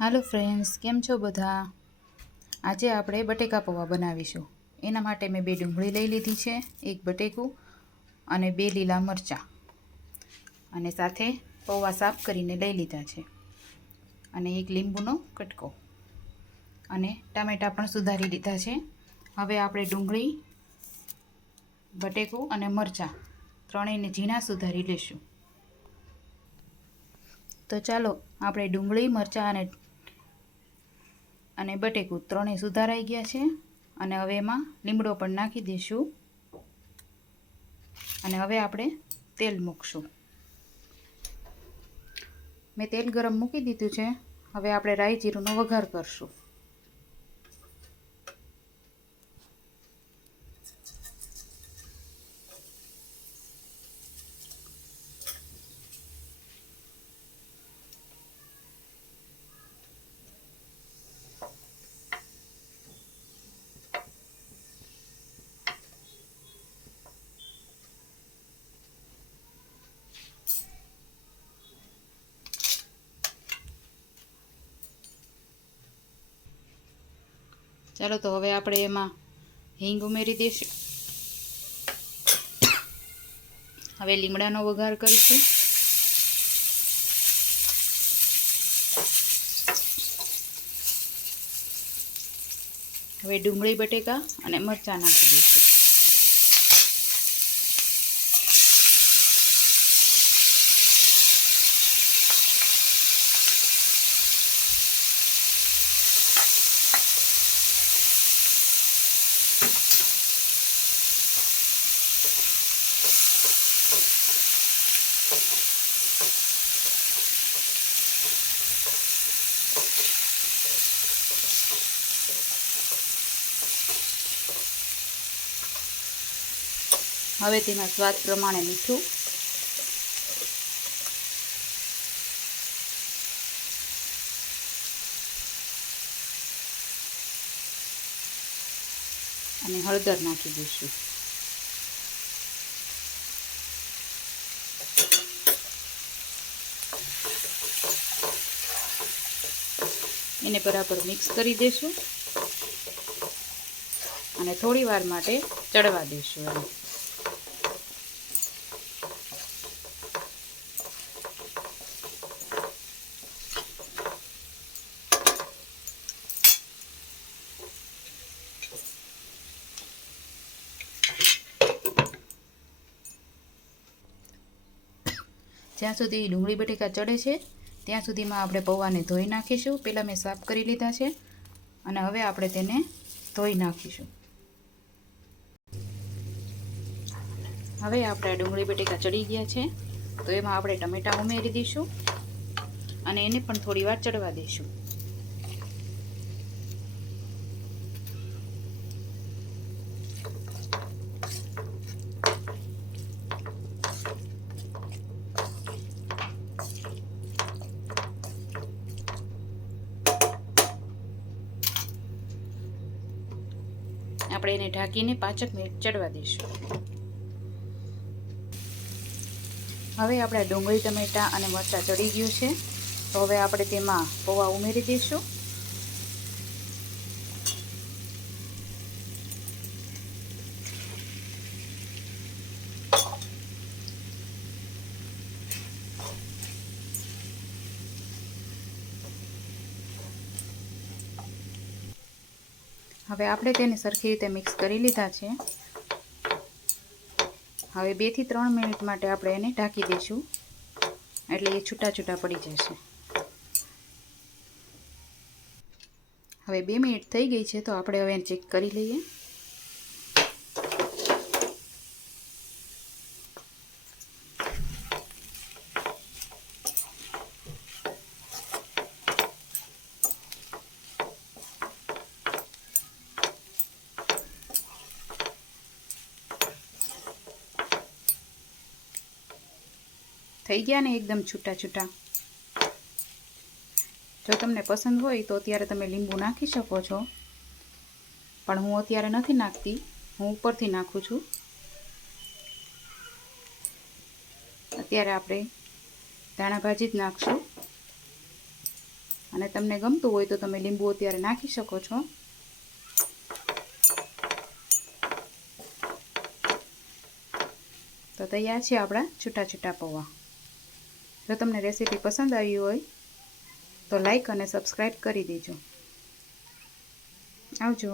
હાલો friends, કેમ છો બધા? આજે આપણે બટેકા પૌવા બનાવીશું. એના માટે મેં 2 ડુંગળી લઈ લીધી છે, 1 બટેકું અને 2 લીલા મરચાં, અને સાથે પૌવા સાફ કરીને લઈ લીધા છે, અને 1 લીંબુનો કટકો, અને ટામેટાં પણ સુધારી લીધા છે. હવે આપણે ડુંગળી, બટેકું અને મરચાં ત્રણેયને ઝીણા સુધારી લઈશું. તો ચાલો આપણે ડુંગળી, મરચાં અને બટેકું ત્રણેય સુધારાઈ ગયા છે, અને હવે એમાં લીમડો પણ નાખી દઈશું, અને હવે આપણે તેલ મૂકશું. મેં તેલ ગરમ મૂકી દીધું છે. હવે આપણે રાઈ જીરુંનો વઘાર કરશું. ચાલો તો હવે આપણે એમાં હિંગ ઉમેરી દઈશું. હવે લીમડાનો વઘાર કરીશું. હવે ડુંગળી, બટેકા અને મરચાં નાખી દઈશું. હવે તેમાં સ્વાદ પ્રમાણે મીઠું, અને હળદર નાખી દઈશું. એને બરાબર મિક્સ કરી દઈશું, અને થોડી વાર માટે ચડવા દઈશું. જ્યાં સુધી ડુંગળી, બટેકા ચડે છે ત્યાં સુધીમાં આપણે પૌવાને ધોઈ નાખીશું. પહેલાં મેં સાફ કરી લીધા છે, અને હવે આપણે તેને ધોઈ નાખીશું. હવે આપણા ડુંગળી, બટેકા ચડી ગયા છે, તો એમાં આપણે ટમેટાં ઉમેરી દઈશું, અને એને પણ થોડી વાર ચડવા દઈશું. આપણે એને ઢાંકીને 5 મિનિટ ચડવા દઈશું. હવે આપણા ડુંગળી, ટમેટાં અને મરચાં ચડી ગયું છે, તો હવે આપણે તેમાં પૌવા ઉમેરી દઈશું. હવે આપણે તેને સરખી રીતે મિક્સ કરી લીધા છે. હવે 2 થી 3 મિનિટ માટે આપણે એને ઢાંકી દઈશું, એટલે એ છૂટા છૂટા પડી જશે. હવે 2 મિનિટ થઈ ગઈ છે, તો આપણે હવે ચેક કરી લઈએ. થઈ ગયા ને એકદમ છૂટા છૂટા. જો તમને પસંદ હોય તો અત્યારે તમે લીંબુ નાખી શકો છો, પણ હું અત્યારે નથી નાખતી, હું ઉપરથી નાખું છું. અત્યારે આપણે ધાણા ભાજી જ નાખશું. અને તમને ગમતું હોય તો તમે લીંબુ અત્યારે નાખી શકો છો. તો તૈયાર છે આપણા છૂટા છૂટા પૌવા. જો તમને રેસીપી પસંદ આવી હોય તો લાઈક અને સબસ્ક્રાઈબ કરી દેજો. આવજો.